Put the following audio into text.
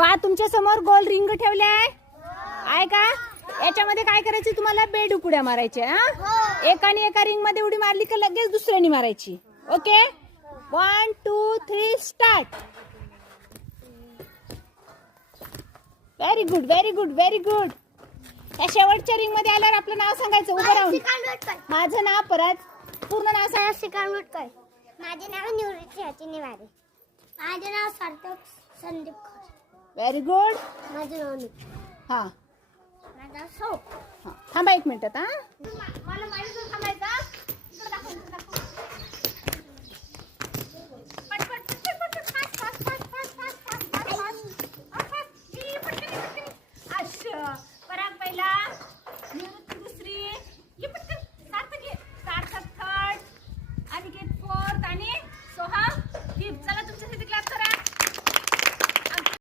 पहा तुमच्या समोर गोल रिंग ठेवले आहे का? याच्यामध्ये काय करायचं तुम्हाला बेडूक उड्या मारायच्या हा. एकाने एका रिंग मध्ये उडी मारली का लगेच दुसऱ्याने मारायची. Okay 1 2 3 start. Very good very good very good. त्या शेवटच्या रिंग मध्ये आल्यावर आपलं नाव सांगायचं उभं राहून. माझं नाव परत पूर्ण नाव सांगा. शिकांवटकर. माझे नाव निवृत्ती हत्तीनेवारे. माझे नाव सार्थक संदीप खरे. Very good. माझे नाव हा माझा सौ. थांबा 1 मिनिट. हा मला थांबायचं.